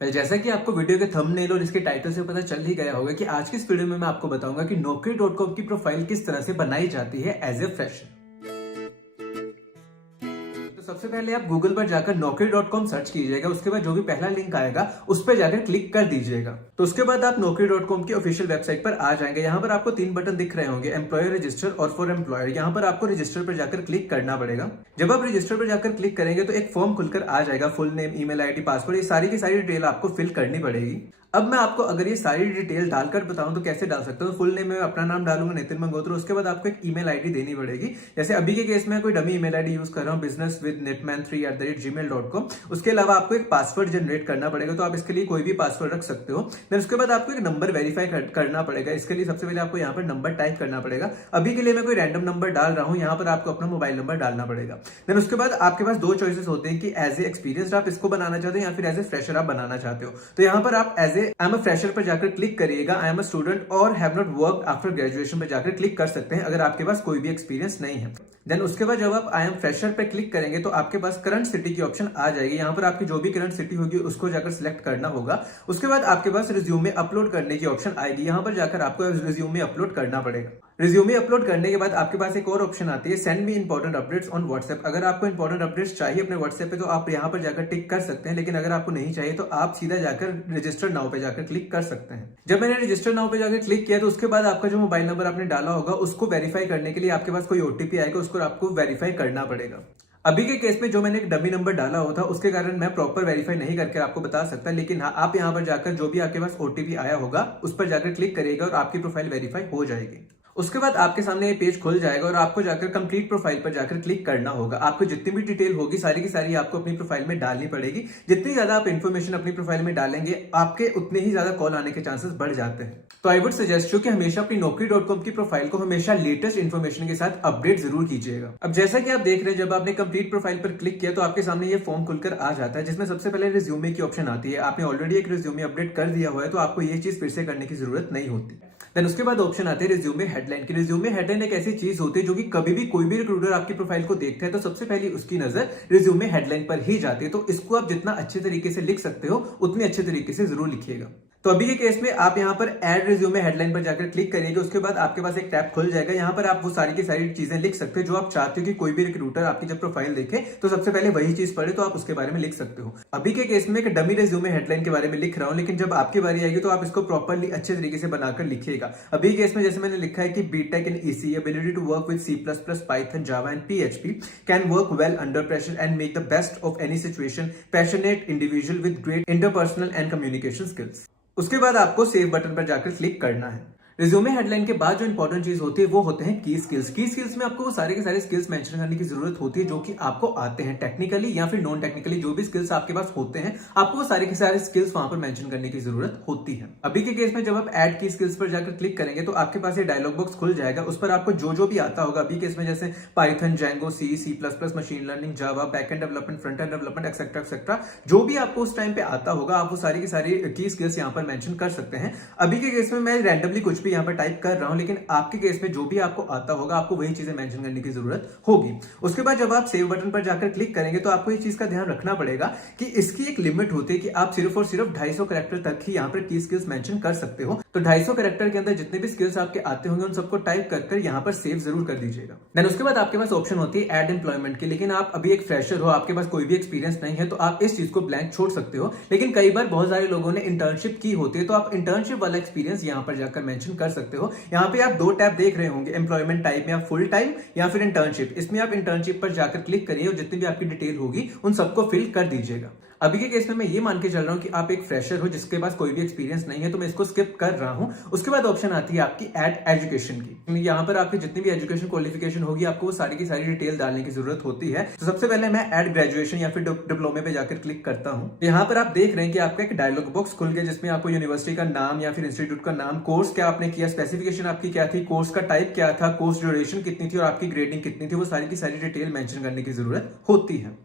जैसा कि आपको वीडियो के थंबनेल और इसके टाइटल से पता चल ही गया होगा कि आज की इस वीडियो में मैं आपको बताऊंगा कि naukri.com की प्रोफाइल किस तरह से बनाई जाती है एज ए फ्रेशर। तो सबसे पहले आप गूगल पर जाकर naukri.com सर्च कीजिएगा। उसके बाद जो भी पहला लिंक आएगा उस पर जाकर क्लिक कर दीजिएगा। तो उसके बाद आप naukri.com की ऑफिशियल वेबसाइट पर आ जाएंगे। यहाँ पर आपको 3 बटन दिख रहे होंगे, एम्प्लॉयर, रजिस्टर और फॉर एम्प्लॉयर। यहाँ पर आपको रजिस्टर पर जाकर क्लिक करना पड़ेगा। जब आप रजिस्टर पर जाकर क्लिक करेंगे तो एक फॉर्म खुलकर आ जाएगा। Full name, email ID, password, ये सारी की सारी डिटेल आपको फिल करनी पड़ेगी। अब मैं आपको अगर ये सारी डिटेल डालकर बताऊं तो कैसे डाल सकते हो। फुल नेम में अपना नाम डालूंगा, नितिन मंगोत्रा। उसके बाद आपको एक ईमेल आईडी देनी पड़ेगी। जैसे अभी के केस में कोई डमी ईमेल आईडी यूज कर रहा हूं, businesswithnetman3@gmail.com। उसके अलावा आपको एक पासवर्ड जनरेट करना पड़ेगा, तो आप इसके लिए कोई भी पासवर्ड रख सकते हो। देन उसके बाद आपको एक नंबर वेरीफाई करना पड़ेगा। इसके लिए सबसे पहले आपको यहाँ पर नंबर टाइप करना पड़ेगा। अभी के लिए मैं कोई रैंडम नंबर डाल रहा हूँ, यहाँ पर आपको अपना मोबाइल नंबर डालना पड़ेगा। देन उसके बाद आपके पास 2 चॉइसेस होते हैं कि एज ए एक्सपीरियंस्ड आप इसको बनाना चाहते हो या फिर एज ए फ्रेशर आप बनाना चाहते हो। तो यहाँ पर आप as a I am a fresher पर जाकर क्लिक करिएगा। आई एम अ स्टूडेंट और have not work after graduation पर जाकर क्लिक कर सकते हैं अगर आपके पास कोई भी एक्सपीरियंस नहीं है। देन उसके बाद जब आप आई एम फ्रेशर पे क्लिक करेंगे तो आपके पास करंट सिटी की ऑप्शन आ जाएगी। यहाँ पर आपकी जो भी करंट सिटी होगी उसको जाकर सिलेक्ट करना होगा। उसके बाद आपके पास रिज्यूमे अपलोड करने की ऑप्शन आएगी। यहाँ पर जाकर आपको रिज्यूमे अपलोड करना पड़ेगा। रिज्यूमे अपलोड करने के बाद आपके पास एक और ऑप्शन आती है, send me important updates on WhatsApp. अगर आपको इंपॉर्टेंट अपडेट्स चाहिए अपने व्हाट्सएप पे तो आप यहाँ पर जाकर टिक कर सकते हैं, लेकिन अगर आपको नहीं चाहिए तो आप सीधा जाकर रजिस्टर नाउ पे जाकर क्लिक कर सकते हैं। जब मैंने रजिस्टर नाउ पे जाकर क्लिक किया तो उसके बाद आपका जो मोबाइल नंबर आपने डाला होगा उसको वेरीफाई करने के लिए आपके पास कोई ओटीपी आएगा, उसको आपको वेरीफाई करना पड़ेगा। अभी के केस में जो मैंने एक डमी नंबर डाला हुआ था उसके कारण मैं प्रॉपर वेरीफाई नहीं करके आपको बता सकता, लेकिन हाँ आप यहाँ पर जाकर जो भी आपके पास ओटीपी आया होगा उस पर जाकर क्लिक करिएगा और आपकी प्रोफाइल वेरीफाई हो जाएगी। उसके बाद आपके सामने ये पेज खुल जाएगा और आपको जाकर कंप्लीट प्रोफाइल पर जाकर क्लिक करना होगा। आपको जितनी भी डिटेल होगी सारी की सारी आपको अपनी प्रोफाइल में डालनी पड़ेगी। जितनी ज्यादा आप इन्फॉर्मेशन अपनी प्रोफाइल में डालेंगे आपके उतने ही ज्यादा कॉल आने के चांसेस बढ़ जाते हैं। तो आई वुड सजेस्ट यू कि हमेशा अपनी naukri.com की प्रोफाइल को हमेशा लेटेस्ट इन्फॉर्मेशन के साथ अपडेट जरूर कीजिएगा। अब जैसा कि आप देख रहे हैं, जब आपने कंप्लीट प्रोफाइल पर क्लिक किया तो आपके सामने ये फॉर्म खुलकर आ जाता है जिसमें सबसे पहले रिज्यूमे की ऑप्शन आती है। आपने ऑलरेडी एक रिज्यूमे अपडेट कर दिया हुआ है तो आपको ये चीज फिर से करने की जरूरत नहीं होती। देन उसके बाद ऑप्शन आते हैं रिज्यूमे हेडलाइन की। रिज्यूमे हेडलाइन एक ऐसी चीज होती है जो कि कभी भी कोई भी रिक्रूटर आपकी प्रोफाइल को देखता है तो सबसे पहले उसकी नजर रिज्यूमे हेडलाइन पर ही जाती है। तो इसको आप जितना अच्छे तरीके से लिख सकते हो उतने अच्छे तरीके से जरूर लिखिएगा। तो अभी के केस में आप यहाँ पर ऐड रिज्यूमे हेडलाइन पर जाकर क्लिक करिएगा। उसके बाद आपके पास एक टैब खुल जाएगा। यहाँ पर आप वो सारी की सारी चीजें लिख सकते हो जो आप चाहते हो कि कोई भी रिक्रूटर आपकी जब प्रोफाइल देखे तो सबसे पहले वही चीज पढ़े, तो आप उसके बारे में लिख सकते हो। अभी के केस में एक डमी रिज्यूमे हेडलाइन के बारे में लिख रहा हूँ, लेकिन जब आपकी बारी आएगी तो आप इसको प्रॉपरली अच्छे तरीके से बनाकर लिखिएगा। अभी के केस में जैसे मैंने लिखा है कि BTech in EC, ability to work with C++, Python, Java and PHP, can work well under pressure and make the best of any situation, passionate individual with great interpersonal and communication skills. उसके बाद आपको save button पर जाकर click करना है। Resume headline के बाद जो इंपॉर्टेंट चीज होती है वो होते हैं की स्किल्स। की स्किल्स में आपको वो सारे के सारे स्किल्स मेंशन करने की जरूरत होती है जो कि आपको आते हैं टेक्निकली या फिर नॉन टेक्निकली। जो भी स्किल्स आपके पास होते हैं आपको वो सारे के सारे स्किल्स वहां पर मेंशन करने की जरूरत होती है। अभी के केस में जब आप ऐड की स्किल्स पर जाकर क्लिक करेंगे तो आपके पास ये डायलॉग बॉक्स खुल जाएगा। उस पर आपको जो भी आता होगा, अभी केस में जैसे Python, Django, C++, machine learning, जावा, backend development, front end development, etcetera, जो भी आपको उस टाइम पे आता होगा आप वो सारी की सारी की स्किल्स यहाँ पर मेंशन कर सकते हैं। अभी के केस में मैं रैंडमली कुछ भी यहाँ पर टाइप कर रहा हूं, लेकिन आपके केस में जो भी आपको आता होगा आपको वही चीजें मेंशन करने की जरूरत होगी। उसके बाद जब आप सेव बटन पर जाकर क्लिक करेंगे तो आपको इस चीज का ध्यान रखना पड़ेगा कि इसकी एक लिमिट होती है कि आप सिर्फ और सिर्फ 250 कैरेक्टर तक ही यहाँ पर की स्किल्स मेंशन कर सकते हो। तो 250 कैरेक्टर के अंदर जितने भी स्किल्स आपके आते होंगे उन सबको टाइप कर यहाँ पर सेव जरूर कर दीजिएगा। देन उसके बाद आपके पास ऑप्शन होती है ऐड एम्प्लॉयमेंट की। लेकिन आप अभी एक फ्रेशर हो, आपके पास कोई भी एक्सपीरियंस नहीं है तो आप इस चीज को ब्लैंक छोड़ सकते हो। लेकिन कई बार बहुत सारे लोगों ने इंटर्नशिप की होती है तो आप इंटर्नशिप वाला एक्सपीरियंस यहाँ पर जाकर मेंशन कर सकते हो। यहाँ पे आप 2 टैब देख रहे होंगे, एम्प्लॉयमेंट टाइप या फुल टाइम या फिर इंटर्नशिप। इसमें आप इंटर्नशिप पर जाकर क्लिक करिए और जितनी भी आपकी डिटेल होगी उन सबको फिल कर दीजिएगा। अभी के केस में मैं ये मान के चल रहा हूं कि आप एक फ्रेशर हो जिसके पास कोई भी एक्सपीरियंस नहीं है तो मैं इसको स्किप कर रहा हूं। उसके बाद ऑप्शन आती है आपकी ऐड एजुकेशन की। यहाँ पर आपकी जितनी भी एजुकेशन क्वालिफिकेशन होगी आपको वो सारी की सारी डिटेल डालने की जरूरत होती है। तो सबसे पहले मैं ऐड ग्रेजुएशन या फिर डिप्लोमे पे जाकर क्लिक करता हूँ। यहाँ पर आप देख रहे हैं कि आपका एक डायलॉग बॉक्स खुल गया जिसमें आपको यूनिवर्सिटी का नाम या फिर इंस्टीट्यूट का नाम, कोर्स क्या आपने किया, स्पेसिफिकेशन आपकी क्या थी, कोर्स का टाइप क्या था, कोर्स ड्यूरेशन कितनी थी और आपकी ग्रेडिंग कितनी थी, वो सारी की सारी डिटेल मेंशन करने की जरूरत होती है।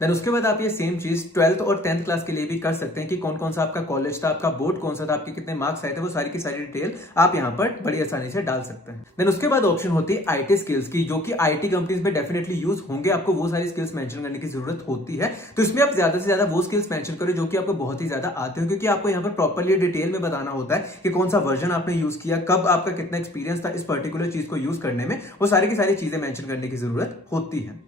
देन उसके बाद आप ये सेम चीज 12th और 10th क्लास के लिए भी कर सकते हैं कि कौन कौन सा आपका कॉलेज था, आपका बोर्ड कौन सा था, आपके कितने मार्क्स आए थे, वो सारी की सारी डिटेल आप यहाँ पर बड़ी आसानी से डाल सकते हैं। देन उसके बाद ऑप्शन होती है आईटी स्किल्स की, जो कि आईटी कंपनीज में डेफिनेटली यूज होंगे, आपको वो सारी स्किल्स मेंशन करने की जरूरत होती है। तो इसमें आप ज्यादा से ज्यादा वो स्किल्स मेंशन करें जो कि आपको बहुत ही ज्यादा आते हो, क्योंकि आपको यहाँ पर प्रॉपर्ली डिटेल में बताना होता है कि कौन सा वर्जन आपने यूज किया, कब आपका कितना एक्सपीरियंस था इस पर्टिकुलर चीज को यूज करने में, वो सारी की सारी चीजें मेंशन करने की जरूरत होती है।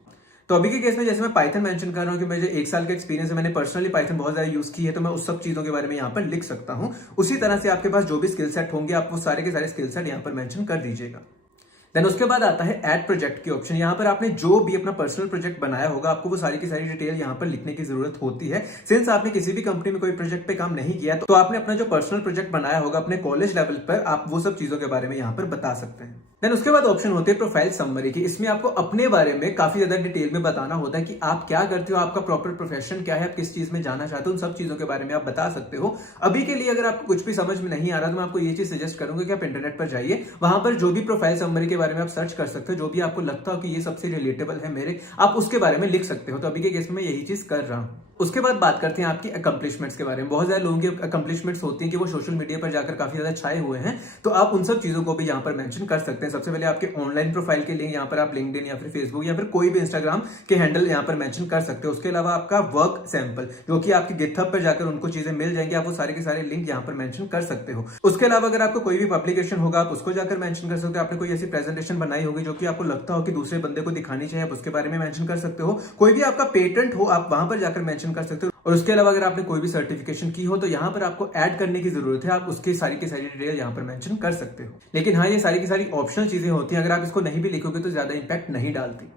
तो अभी के केस में जैसे मैं पाइथन मेंशन कर रहा हूं कि मुझे 1 साल का एक्सपीरियंस है, मैंने पर्सनली पाइथन बहुत ज्यादा यूज की है, तो मैं उस सब चीजों के बारे में यहाँ पर लिख सकता हूं। उसी तरह से आपके पास जो भी स्किल सेट होंगे आप वो सारे के सारे स्किल सेट यहाँ पर मेंशन कर दीजिएगा। देन उसके बाद आता है ऐड प्रोजेक्ट की ऑप्शन। यहाँ पर आपने जो भी अपना पर्सनल प्रोजेक्ट बनाया होगा आपको वो सारी की सारी डिटेल यहाँ पर लिखने की जरूरत होती है। सिंस आपने किसी भी कंपनी में कोई प्रोजेक्ट पे काम नहीं किया तो आपने अपना जो पर्सनल प्रोजेक्ट बनाया होगा अपने कॉलेज लेवल पर आप वो सब चीजों के बारे में यहाँ पर बता सकते हैं। देन उसके बाद ऑप्शन होती है प्रोफाइल समरी की। इसमें आपको अपने बारे में काफी ज्यादा डिटेल में बताना होता है कि आप क्या करते हो, आपका प्रॉपर प्रोफेशन क्या है, आप किस चीज में जाना चाहते हो, उन सब चीजों के बारे में आप बता सकते हो। अभी के लिए अगर आपको कुछ भी समझ में नहीं आ रहा तो मैं आपको ये चीज सजेस्ट करूंगा कि आप इंटरनेट पर जाइए, वहां पर जो भी प्रोफाइल समरी के बारे में आप सर्च कर सकते हो, जो भी आपको लगता हो कि ये सबसे रिलेटेबल है मेरे, आप उसके बारे में लिख सकते हो। तो अभी के केस में यही चीज कर रहा हूं। उसके बाद बात करते हैं आपकी अकम्पलिशमेंट्स के बारे में। बहुत ज्यादा लोगों की अकम्पलिशमेंट्स होती हैं कि वो सोशल मीडिया पर जाकर काफी ज्यादा छाए हुए हैं, तो आप उन सब चीजों को भी यहाँ पर मेंशन कर सकते हैं। सबसे पहले आपके ऑनलाइन प्रोफाइल के लिए यहाँ पर आप लिंक्डइन या फिर फेसबुक या फिर कोई भी इंस्टाग्राम के हैंडल यहाँ पर मेंशन कर सकते हो। उसके अलावा आपका वर्क सैंपल जो कि आपकी गिटहब पर जाकर उनको चीजें मिल जाएंगी, आप वो सारे के सारे लिंक यहाँ पर मेंशन कर सकते हो। उसके अलावा अगर आपको कोई भी पब्लिकेशन होगा आप उसको जाकर मेंशन कर सकते हो। आपने कोई ऐसी प्रेजेंटेशन बनाई होगी जो कि आपको लगता हो कि दूसरे बंदे को दिखानी चाहिए, आप उसके बारे में मेंशन कर सकते हो। कोई भी आपका पेटेंट हो आप वहां पर जाकर मेंशन कर सकते हो। और उसके अलावा अगर आपने कोई भी सर्टिफिकेशन की हो तो यहाँ पर आपको ऐड करने की जरूरत है, आप उसकी सारी की सारी डिटेल यहाँ पर मेंशन कर सकते हो। लेकिन हाँ, ये सारी की सारी ऑप्शनल चीजें होती हैं, अगर आप इसको नहीं भी लिखोगे तो ज्यादा इंपैक्ट नहीं डालती।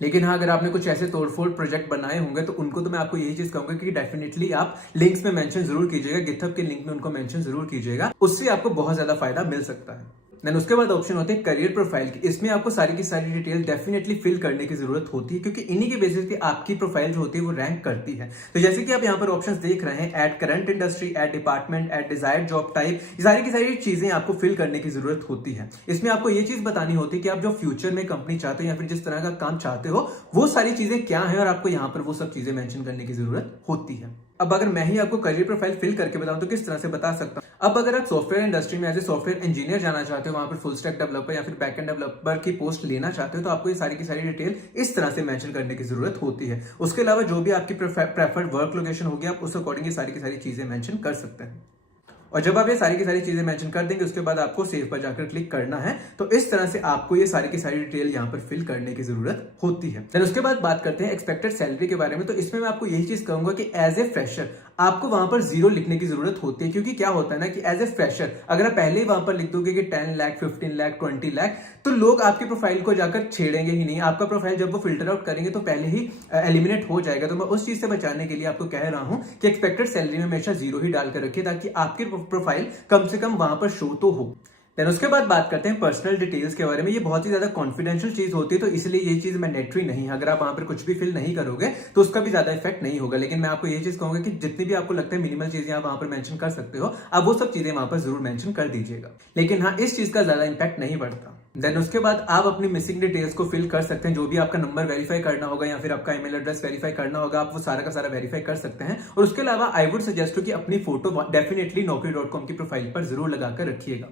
लेकिन हाँ, अगर आपने कुछ ऐसे तोड़फोड़ प्रोजेक्ट बनाए होंगे तो उनको तो मैं आपको यही चीज कहूंगा कि डेफिनेटली आप लिंक्स में मेंशन जरूर कीजिएगा, गिटहब के लिंक में उनको मेंशन जरूर कीजिएगा, उससे आपको बहुत ज्यादा फायदा मिल सकता है। देन उसके बाद ऑप्शन होते हैं करियर प्रोफाइल की। इसमें आपको सारी की सारी डिटेल डेफिनेटली फिल करने की जरूरत होती है, क्योंकि इन्हीं के बेसिस पे आपकी प्रोफाइल जो होती है वो रैंक करती है। तो जैसे कि आप यहाँ पर ऑप्शंस देख रहे हैं, at current industry, at department, at desired job type, ये सारी की सारी चीजें आपको फिल करने की जरूरत होती है। इसमें आपको ये चीज बतानी होती है कि आप जो फ्यूचर में कंपनी चाहते हो या फिर जिस तरह का काम चाहते हो वो सारी चीजें क्या है, और आपको यहाँ पर वो सब चीजें मेंशन करने की जरूरत होती है। अब अगर मैं ही आपको करियर प्रोफाइल फिल करके बताऊं तो किस तरह से बता सकता हूं। अब अगर आप सॉफ्टवेयर इंडस्ट्री में एज ए सॉफ्टवेयर इंजीनियर जाना चाहते हो, वहां पर फुल स्टैक डेवलपर या फिर बैकएंड डेवलपर की पोस्ट लेना चाहते हो, तो आपको ये सारी की सारी डिटेल इस तरह से मेंशन करने की जरूरत होती है। उसके अलावा जो भी आपकी प्रेफर्ड वर्क लोकेशन होगी आप उस अकॉर्डिंग ये सारी की सारी चीजें मेंशन कर सकते हैं। और जब आप ये सारी की सारी चीजें मेंशन कर देंगे उसके बाद आपको सेव पर जाकर क्लिक करना है। तो इस तरह से आपको ये सारी की सारी डिटेल यहाँ पर फिल करने की जरूरत होती है। फिर उसके बाद बात करते हैं एक्सपेक्टेड सैलरी के बारे में। तो इसमें मैं आपको यही चीज कहूंगा कि एज ए फ्रेशर आपको वहां पर 0 लिखने की जरूरत होती है, क्योंकि क्या होता है ना कि एज ए फ्रेशर अगर आप पहले ही वहां पर लिख दोगे कि 10 लाख, 15 लाख, 20 लाख, तो लोग आपकी प्रोफाइल को जाकर छेड़ेंगे ही नहीं। आपका प्रोफाइल जब वो फिल्टर आउट करेंगे तो पहले ही एलिमिनेट हो जाएगा। तो मैं उस चीज से बचाने के लिए आपको कह रहा हूं कि एक्सपेक्टेड सैलरी में हमेशा 0 ही डालकर रखिए, ताकि आपकी प्रोफाइल कम से कम वहां पर शो तो हो। देन उसके बाद बात करते हैं पर्सनल डिटेल्स के बारे में। ये बहुत ही ज्यादा कॉन्फिडेंशियल चीज होती है, तो इसलिए ये चीज मैंडेटरी नहीं है। अगर आप वहां पर कुछ भी फिल नहीं करोगे तो उसका भी ज्यादा इफेक्ट नहीं होगा। लेकिन मैं आपको ये चीज कहूंगा कि जितनी भी आपको लगता है मिनिमल चीजें आप वहां पर मेंशन कर सकते हो, आप वो सब चीजें वहां पर जरूर मेंशन कर दीजिएगा। लेकिन हाँ, इस चीज का ज्यादा इंपैक्ट नहीं पड़ता। देन उसके बाद आप अपनी मिसिंग डिटेल्स को फिल कर सकते हैं। जो भी आपका नंबर वेरीफाई करना होगा या फिर आपका ईमेल एड्रेस वेरीफाई करना होगा, आप वो सारा का सारा वेरीफाई कर सकते हैं। और उसके अलावा आई वुड सजेस्ट कि अपनी फोटो डेफिनेटली naukri.com की प्रोफाइल पर जरूर लगाकर रखिएगा।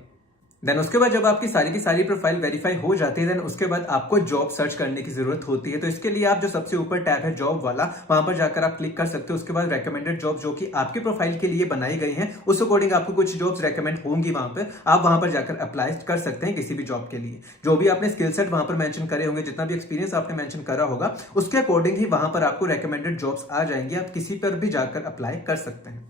देन उसके बाद जब आपकी सारी की सारी प्रोफाइल वेरीफाई हो जाती है, देन उसके बाद आपको जॉब सर्च करने की जरूरत होती है। तो इसके लिए आप जो सबसे ऊपर टैब है जॉब वाला, वहां पर जाकर आप क्लिक कर सकते हो। उसके बाद रेकमेंडेड जॉब जो कि आपकी प्रोफाइल के लिए बनाई गई हैं, उस अकॉर्डिंग आपको कुछ जॉब्स रेकमेंड होंगी वहां पर, आप वहां पर जाकर अप्लाई कर सकते हैं किसी भी जॉब के लिए। जो भी आपने स्किल सेट वहां पर मेंशन करे होंगे, जितना भी एक्सपीरियंस आपने मेंशन करा होगा, उसके अकॉर्डिंग ही वहां पर आपको रेकमेंडेड जॉब्स आ जाएंगी। आप किसी पर भी जाकर अप्लाई कर सकते हैं।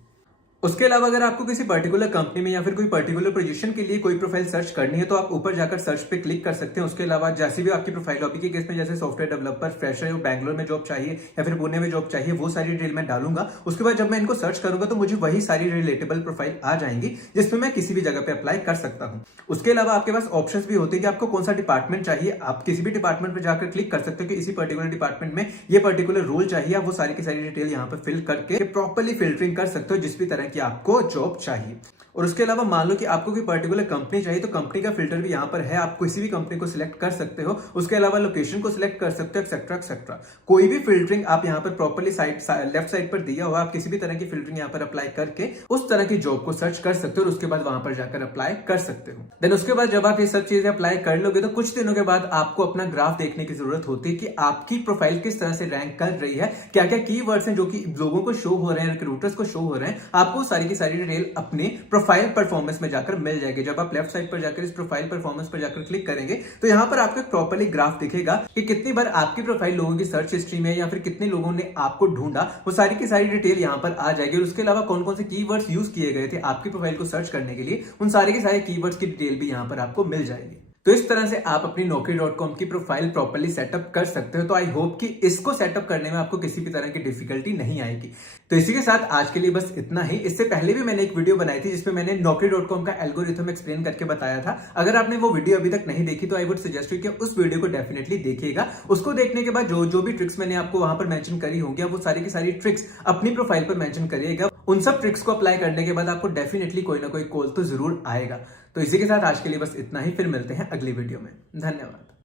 उसके अलावा अगर आपको किसी पर्टिकुलर कंपनी में या फिर कोई पर्टिकुलर पोजीशन के लिए कोई प्रोफाइल सर्च करनी है तो आप ऊपर जाकर सर्च पे क्लिक कर सकते हैं। उसके अलावा जैसी भी आपकी प्रोफाइल अभी के केस में जैसे सॉफ्टवेयर डेवलपर फ्रेशर है, बैंगलोर में जॉब चाहिए या फिर पुणे में जॉब चाहिए, वो सारी डिटेल मैं डालूंगा। उसके बाद जब मैं इनको सर्च करूंगा तो मुझे वही सारी रिलेटेबल प्रोफाइल आ जाएंगी जिसमें मैं किसी भी जगह पे अप्लाई कर सकता हूं। उसके अलावा आपके पास ऑप्शंस भी होते हैं कि आपको कौन सा डिपार्टमेंट चाहिए। आप किसी भी डिपार्टमेंट पर जाकर क्लिक कर सकते हो कि इसी पर्टिकुलर डिपार्टमेंट में ये पर्टिकुलर रोल चाहिए। आप वो सारी की सारी डिटेल यहाँ पर फिल करके प्रॉपर्ली फिल्टरिंग कर सकते हो जिस भी तरह की आपको जॉब चाहिए। और उसके अलावा मान लो कि आपको कोई पर्टिकुलर कंपनी चाहिए, तो कंपनी का फिल्टर भी यहाँ पर है, आप किसी भी कंपनी को सिलेक्ट कर सकते हो। उसके अलावा लोकेशन को सिलेक्ट कर सकते हो, एक्सेट्रा एक्सेट्रा। कोई भी फिल्टरिंग आप यहाँ पर प्रॉपर्ली लेफ्ट साइड पर दिया हुआ, आप किसी भी तरह की फिल्टरिंग यहाँ पर अप्लाई करके उस तरह की जॉब को सर्च कर सकते हो और उसके बाद वहां पर जाकर अप्लाई कर सकते हो। देन उसके बाद जब आप ये सब चीजें अप्लाई कर लोगे तो कुछ दिनों के बाद आपको अपना ग्राफ देखने की जरूरत होती है कि आपकी प्रोफाइल किस तरह से रैंक कर रही है, क्या क्या कीवर्ड्स हैं जो कि लोगों को शो हो रहे हैं, रिक्रूटर्स को शो हो रहे हैं। आपको सारी की सारी डिटेल अपने प्रोफाइल परफॉर्मेंस में जाकर मिल जाएगी। जब आप लेफ्ट साइड पर जाकर इस प्रोफाइल परफॉर्मेंस पर जाकर क्लिक करेंगे तो यहां पर आपको एक प्रॉपर्ली ग्राफ दिखेगा कि कितनी बार आपकी प्रोफाइल लोगों की सर्च हिस्ट्री में या फिर कितने लोगों ने आपको ढूंढा, वो सारी की सारी डिटेल यहां पर आ जाएगी। और उसके अलावा कौन कौन से कीवर्ड्स यूज किए गए थे आपकी प्रोफाइल को सर्च करने के लिए, उन सारे के सारे कीवर्ड्स की डिटेल भी यहां पर आपको मिल जाएगी। तो इस तरह से आप अपनी Naukri.com की प्रोफाइल प्रॉपर्ली सेटअप कर सकते हो। तो आई होप कि इसको सेटअप करने में आपको किसी भी तरह की डिफिकल्टी नहीं आएगी। तो इसी के साथ आज के लिए बस इतना ही। इससे पहले भी मैंने एक वीडियो बनाई थी जिसमें मैंने Naukri.com का एल्गोरिथम एक्सप्लेन करके बताया था। अगर आपने वो वीडियो अभी तक नहीं देखी तो आई वुड सजेस्ट यू कि उस वीडियो को डेफिनेटली देखिएगा। उसको देखने के बाद जो भी ट्रिक्स मैंने आपको वहां पर मेंशन करी होंगी, वो सारी की सारी ट्रिक्स अपनी प्रोफाइल पर मेंशन करिएगा। उन सब ट्रिक्स को अप्लाई करने के बाद आपको डेफिनेटली कोई ना कोई कॉल तो जरूर आएगा। तो इसी के साथ आज के लिए बस इतना ही, फिर मिलते हैं अगली वीडियो में। धन्यवाद।